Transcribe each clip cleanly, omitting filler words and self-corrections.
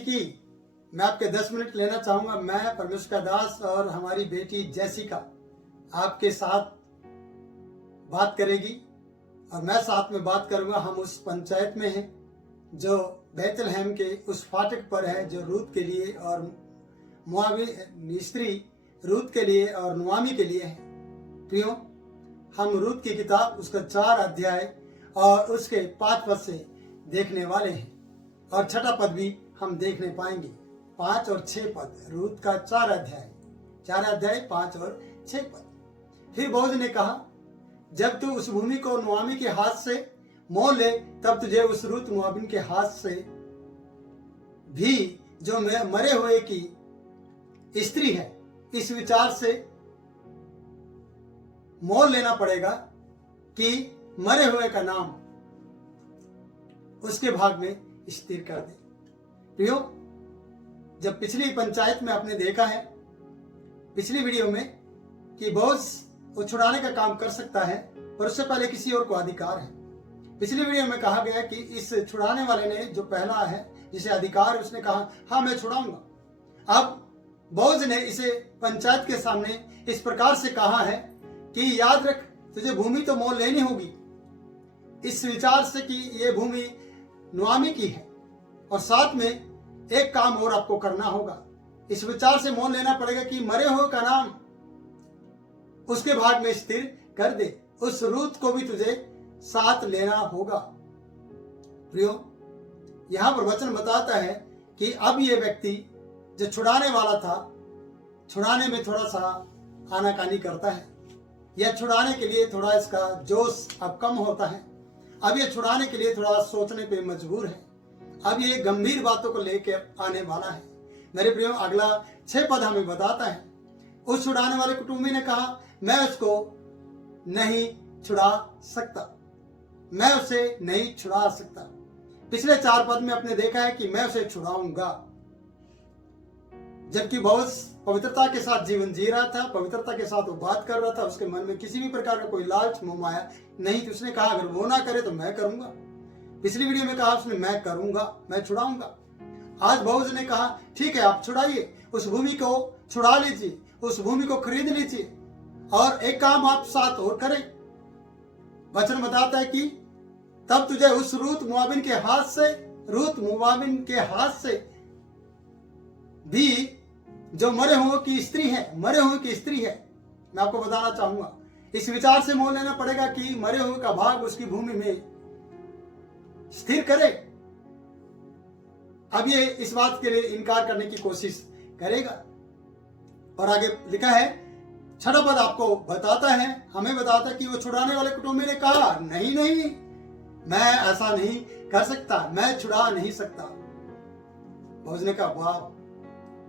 की मैं आपके 10 मिनट लेना चाहूँगा। मैं परमेश्वर का दास और हमारी बेटी जैसिका आपके साथ बात करेगी और मैं साथ में बात करूँगा। हम उस पंचायत में हैं जो बैतलहम के उस फाटक पर है, जो रूत के लिए और मोआबी स्त्री रूत के लिए और नुआमी के लिए है। प्रियो, हम रूत की किताब उसका 4 अध्याय और उसके 5 पद से देखने वाले हैं और 6 पद भी हम देखने पाएंगे। 5 और 6 पद, रूत का 4 अध्याय 5 और 6 पद। फिर बोअज ने कहा, जब तू उस भूमि को नुआमी के हाथ से मोल ले, तब तुझे उस रूत मोआबिन के हाथ से भी, जो मरे हुए की स्त्री है, इस विचार से मोल लेना पड़ेगा कि मरे हुए का नाम उसके भाग में स्थिर कर दे। प्रियो, जब पिछली पंचायत में आपने देखा है, पिछली वीडियो में, कि बोअज वो छुड़ाने का काम कर सकता है पर उससे पहले किसी और को अधिकार है। पिछली वीडियो में कहा गया कि इस छुड़ाने वाले ने जो पहला है, जिसे अधिकार, उसने कहा हाँ मैं छुड़ाऊंगा। अब बोअज ने इसे पंचायत के सामने इस प्रकार से कहा है कि याद रख, तुझे भूमि तो मोल लेनी होगी, इस विचार से कि ये भूमि नुआमी की है, और साथ में एक काम और आपको करना होगा। इस विचार से मोल लेना पड़ेगा कि मरे हुए का नाम उसके भाग में स्थिर कर दे। उस रूत को भी तुझे साथ लेना होगा। प्रियो, यहां पर वचन बताता है कि अब ये व्यक्ति जो छुड़ाने वाला था, छुड़ाने में थोड़ा सा आनाकानी करता है, या छुड़ाने के लिए थोड़ा इसका जोश अब कम होता है। अब ये छुड़ाने के लिए थोड़ा सोचने पे मजबूर है। अब ये गंभीर बातों को लेकर आने वाला है। मेरे प्रियो, अगला 6 पद हमें बताता है, उस छुड़ाने वाले कुटुंबी ने कहा, मैं उसको नहीं छुड़ा सकता, मैं उसे नहीं छुड़ा सकता। पिछले 4 पद में आपने देखा है कि मैं उसे छुड़ाऊंगा। जबकि बोअज पवित्रता के साथ जीवन जी रहा था, पवित्रता के साथ वो बात कर रहा था, उसके मन में किसी भी प्रकार का कोई लालच मोह माया नहीं थी। उसने कहा अगर वो ना करे तो मैं करूंगा। पिछली वीडियो में कहा उसने, मैं करूंगा, मैं छुड़ाऊंगा। आज बोअज ने कहा ठीक है, आप छुड़ाइए, उस भूमि को छुड़ा लीजिए, उस भूमि को खरीद लीजिए, और एक काम आप साथ और करें। वचन बताता है कि तब तुझे उस रूत मोआबिन के हाथ से भी, जो मरे हुए की स्त्री है, मैं आपको बताना चाहूंगा, इस विचार से मोल लेना पड़ेगा कि मरे हुए का भाग उसकी भूमि में स्थिर करे। अब ये इस बात के लिए इनकार करने की कोशिश करेगा। और आगे लिखा है, 6 पद आपको बताता है, हमें बताता है कि वो छुड़ाने वाले कुटुंबी ने कहा नहीं, मैं ऐसा नहीं कर सकता, मैं छुड़ा नहीं सकता। बोअज ने कहा वाह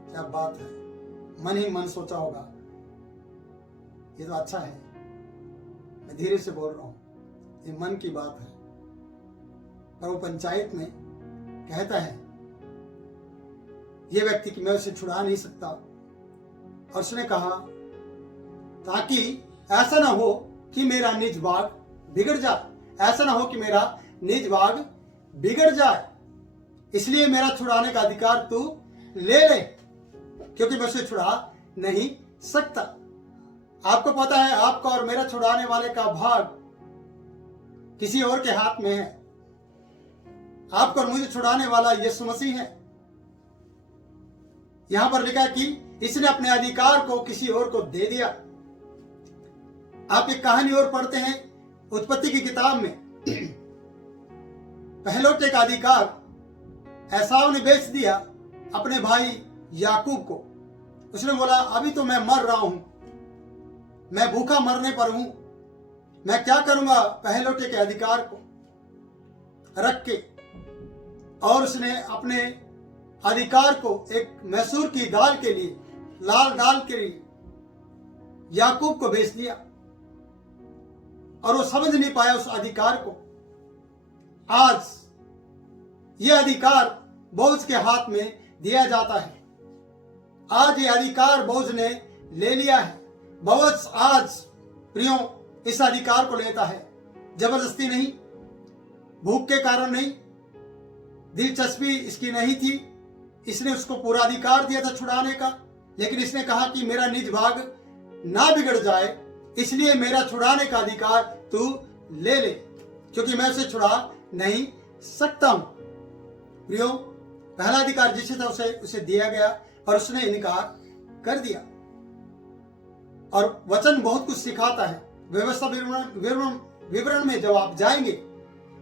क्या बात है। मन ही मन सोचा होगा, ये तो अच्छा है, मैं धीरे से बोल रहा हूं, ये मन की बात है। पर वो पंचायत में कहता है ये व्यक्ति कि मैं उसे छुड़ा नहीं सकता। और उसने कहा ताकि ऐसा ना हो कि मेरा निज भाग बिगड़ जाए, इसलिए मेरा छुड़ाने का अधिकार तू ले ले, क्योंकि मैं उसे छुड़ा नहीं सकता। आपको पता है, आपका और मेरा छुड़ाने वाले का भाग किसी और के हाथ में है। आपको और मुझे छुड़ाने वाला यीशु मसीह है। यहां पर लिखा कि इसने अपने अधिकार को किसी और को दे दिया। आप एक कहानी और पढ़ते हैं उत्पत्ति की किताब में, पहलोटे का अधिकार एसाव ने बेच दिया अपने भाई याकूब को। उसने बोला अभी तो मैं मर रहा हूं, मैं भूखा मरने पर हूं, मैं क्या करूंगा पहलोटे के अधिकार को रख के। और उसने अपने अधिकार को एक मैसूर की दाल के लिए, लाल दाल के लिए याकूब को बेच दिया, और वो समझ नहीं पाया उस अधिकार को। आज यह अधिकार बोअज के हाथ में दिया जाता है। आज ये अधिकार बोअज ने ले लिया है। बोअज आज प्रियो इस अधिकार को लेता है, जबरदस्ती नहीं, भूख के कारण नहीं, दिलचस्पी इसकी नहीं थी, इसने उसको पूरा अधिकार दिया था छुड़ाने का, लेकिन इसने कहा कि मेरा निज भाग ना बिगड़ जाए, इसलिए मेरा छुड़ाने का अधिकार तू ले ले, क्योंकि मैं उसे छुड़ा नहीं सकता हूं। प्रियो, पहला अधिकार जिसे था उसे दिया गया और उसने इनकार कर दिया। और वचन बहुत कुछ सिखाता है। व्यवस्था विवरण में जब आप जाएंगे,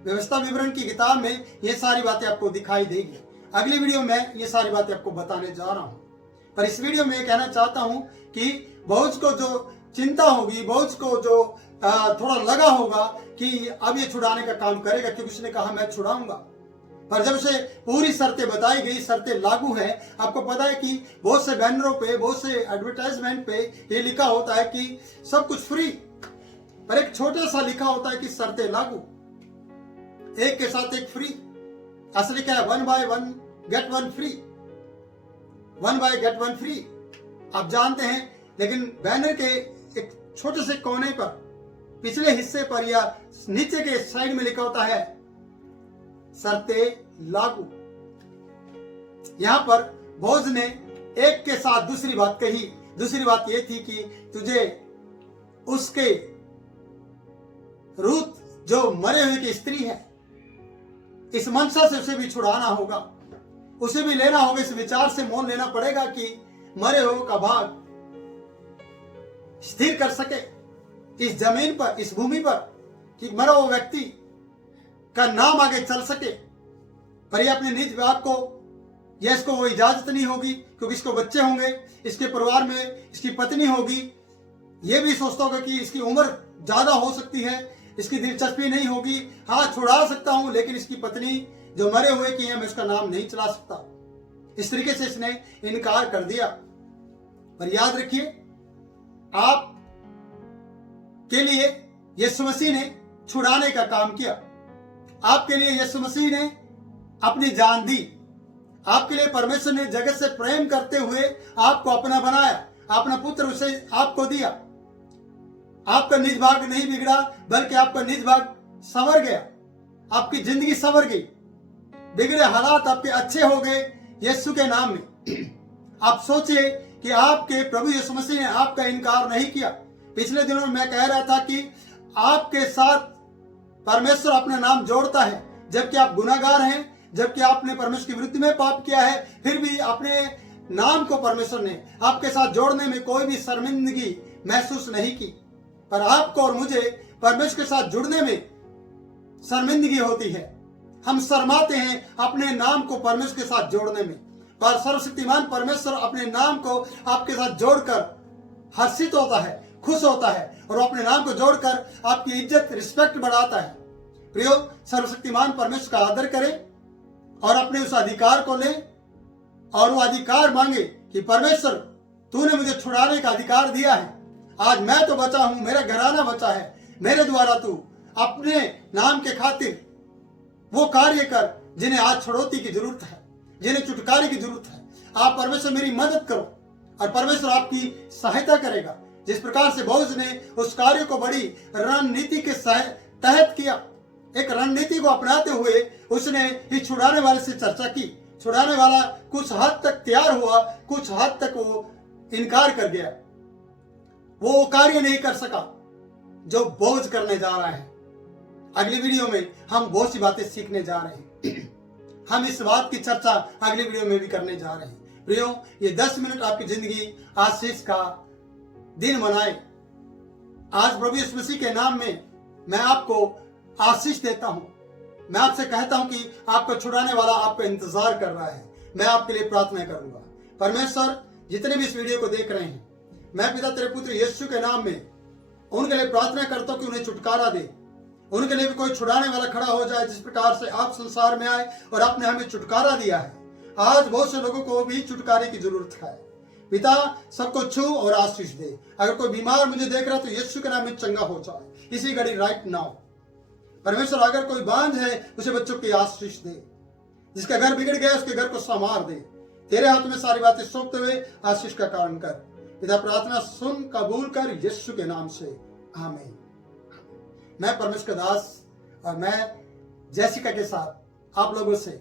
व्यवस्था विवरण की किताब में ये सारी बातें आपको दिखाई देगी। अगली वीडियो में ये सारी बातें आपको बताने जा रहा हूं। पर इस वीडियो में कहना चाहता हूं कि बहुत को जो चिंता होगी, बहुत को जो थोड़ा लगा होगा कि अब ये छुड़ाने का काम करेगा, क्योंकि उसने कहा मैं छुड़ाऊंगा। पर जब उसे पूरी शर्तें बताई गई, शर्तें लागू हैं। आपको पता है कि बहुत से बैनरों पे, बहुत से एडवर्टाइजमेंट पे ये लिखा होता है कि सब कुछ फ्री, पर एक छोटा सा लिखा होता है कि शर्तें लागू, एक के साथ एक फ्री। असली क्या है? 1 buy 1 get 1 free, 1 buy get 1 free. आप जानते हैं, लेकिन बैनर के एक छोटे से कोने पर, पिछले हिस्से पर या नीचे के साइड में लिखा होता है शर्तें लागू। यहां पर बोझ ने एक के साथ दूसरी बात कही। दूसरी बात यह थी कि तुझे उसके रूत जो मरे हुए की स्त्री है, इस मंशा से उसे भी छुड़ाना होगा, उसे भी लेना होगा। इस विचार से मोल लेना पड़ेगा कि मरे हुए का भाग स्थिर कर सके इस जमीन पर, इस भूमि पर, कि मरा हुआ व्यक्ति का नाम आगे चल सके। पर ये अपने निज भाग को, यह इसको वो इजाजत नहीं होगी, क्योंकि इसको बच्चे होंगे, इसके परिवार में इसकी पत्नी होगी। ये भी सोचता होगा कि इसकी उम्र ज्यादा हो सकती है, इसकी दिलचस्पी नहीं होगी। हाँ, छुड़ा सकता हूं, लेकिन इसकी पत्नी जो मरे हुए की है, मैं उसका नाम नहीं चला सकता। इस तरीके से इसने इनकार कर दिया। पर याद रखिए, आप के लिए यीशु मसीह ने छुड़ाने का काम किया। आपके लिए यीशु मसीह ने अपनी जान दी। आपके लिए परमेश्वर ने जगत से प्रेम करते हुए आपको अपना बनाया, अपना पुत्र उसे आपको दिया। आपका निज भाग नहीं बिगड़ा, बल्कि आपका निज भाग संवर गया। आपकी जिंदगी संवर गई, बिगड़े हालात आपके अच्छे हो गए यीशु के नाम में। आप सोचिए कि आपके प्रभु यीशु मसीह ने आपका इनकार नहीं किया। पिछले दिनों में मैं कह रहा था कि आपके साथ परमेश्वर अपना नाम जोड़ता है, जबकि आप गुनाहगार हैं, जबकि आपने परमेश्वर की विरुद्ध में पाप किया है, फिर भी अपने नाम को परमेश्वर ने आपके साथ जोड़ने में कोई भी शर्मिंदगी महसूस नहीं की। पर आपको और मुझे परमेश्वर के साथ जुड़ने में शर्मिंदगी होती है। हम शर्माते हैं अपने नाम को परमेश्वर के साथ जोड़ने में। पर सर्वशक्तिमान परमेश्वर अपने नाम को आपके साथ जोड़कर हर्षित होता है, खुश होता है, और अपने नाम को जोड़कर आपकी इज्जत, रिस्पेक्ट बढ़ाता है। प्रियो, सर्वशक्तिमान परमेश्वर का आदर करें और अपने उस अधिकार को लें और वो अधिकार मांगे कि परमेश्वर, तूने मुझे छुड़ाने का अधिकार दिया है। आज मैं तो बचा हूं, मेरा घराना बचा है, मेरे द्वारा तू अपने नाम के खातिर वो कार्य कर जिन्हें आज छुड़ौती की जरूरत है, जिन्हें छुटकारे की जरूरत है। आप परमेश्वर मेरी मदद करो, और परमेश्वर आपकी सहायता करेगा। जिस प्रकार से बोअज ने उस कार्य को बड़ी रणनीति के तहत किया, एक रणनीति को अपनाते हुए उसने इस छुड़ाने वाले से चर्चा की। छुड़ाने वाला कुछ हद तक तैयार हुआ, कुछ हद तक वो इनकार कर गया। वो कार्य नहीं कर सका जो बोझ करने जा रहा है। अगली वीडियो में हम बहुत सी बातें सीखने जा रहे हैं। हम इस बात की चर्चा अगली वीडियो में भी करने जा रहे हैं। प्रियो, ये 10 मिनट आपकी जिंदगी आशीष का दिन बनाए। आज प्रभु यीशु मसीह के नाम में मैं आपको आशीष देता हूं। मैं आपसे कहता हूं कि आपको छुड़ाने वाला आपका इंतजार कर रहा है। मैं आपके लिए प्रार्थना करूंगा। परमेश्वर, जितने भी इस वीडियो को देख रहे हैं, मैं पिता तेरे पुत्र यीशु के नाम में उनके लिए प्रार्थना करता हूं कि उन्हें छुटकारा दे। उनके लिए भी कोई छुड़ाने वाला खड़ा हो जाए। जिस प्रकार से आप संसार में आए और आपने हमें छुटकारा दिया है, आज बहुत से लोगों को भी छुटकारे की जरूरत है। पिता, सबको छू और आशीष दे। अगर कोई बीमार मुझे देख रहा है तो यीशु के नाम में चंगा हो जाए इसी घड़ी, राइट नाउ। परमेश्वर, अगर कोई बांझ है उसे बच्चों की आशीष दे। जिसका घर बिगड़ गया उसके घर को संवार दे। तेरे हाथ में सारी बातें सौंपते हुए आशीष का कारण कर। पिता, प्रार्थना सुन, कबूल कर, यीशु के नाम से, आमीन। मैं परमेश्वर का दास और मैं जैसिका के साथ आप लोगों से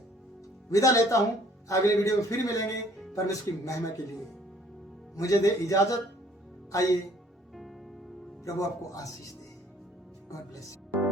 विदा लेता हूं। अगले वीडियो में फिर मिलेंगे परमेश्वर की महिमा के लिए। मुझे दे इजाजत। आइए, प्रभु आपको आशीष दे। God bless you.